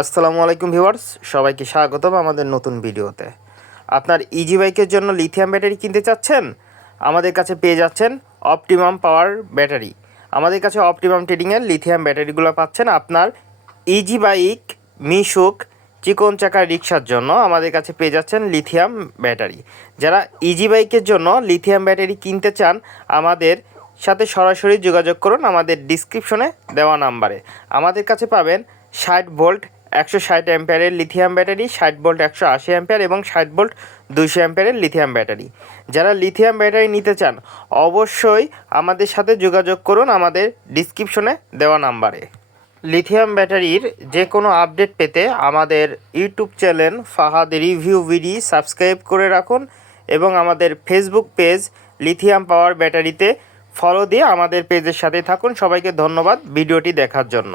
আসসালামু আলাইকুম ভিউয়ার্স, সবাইকে স্বাগতম আমাদের নতুন ভিডিওতে। আপনার ইজি বাইকের জন্য লিথিয়াম ব্যাটারি কিনতে চাচ্ছেন? আমাদের কাছে পেয়ে যাচ্ছেন অপটিমাম পাওয়ার ব্যাটারি। আমাদের কাছে অপটিমাম ট্রেডিংয়ের লিথিয়াম ব্যাটারিগুলো পাচ্ছেন আপনার ইজি বাইক, মিশুক, চিকন চাকার রিক্সার জন্য আমাদের কাছে পেয়ে যাচ্ছেন লিথিয়াম ব্যাটারি। যারা ইজি বাইকের জন্য লিথিয়াম ব্যাটারি কিনতে চান আমাদের সাথে সরাসরি যোগাযোগ করুন আমাদের ডিসক্রিপশনে দেওয়া নাম্বারে। আমাদের কাছে পাবেন 60 ভোল্ট 160 অ্যাম্পিয়ারের লিথিয়াম ব্যাটারি, 60 ভোল্ট 180 অ্যাম্পিয়ার এবং 60 ভোল্ট 200 অ্যাম্পিয়ারের লিথিয়াম ব্যাটারি। যারা লিথিয়াম ব্যাটারি নিতে চান অবশ্যই আমাদের সাথে যোগাযোগ করুন আমাদের ডিসক্রিপশনে দেওয়া নাম্বারে। লিথিয়াম ব্যাটারির যে কোনো আপডেট পেতে আমাদের ইউটিউব চ্যানেল ফাহাদ রিভিউ ভিডি সাবস্ক্রাইব করে রাখুন এবং আমাদের ফেসবুক পেজ লিথিয়াম পাওয়ার ব্যাটারিতে ফলো দিয়ে আমাদের পেজের সাথে থাকুন। সবাইকে ধন্যবাদ ভিডিওটি দেখার জন্য।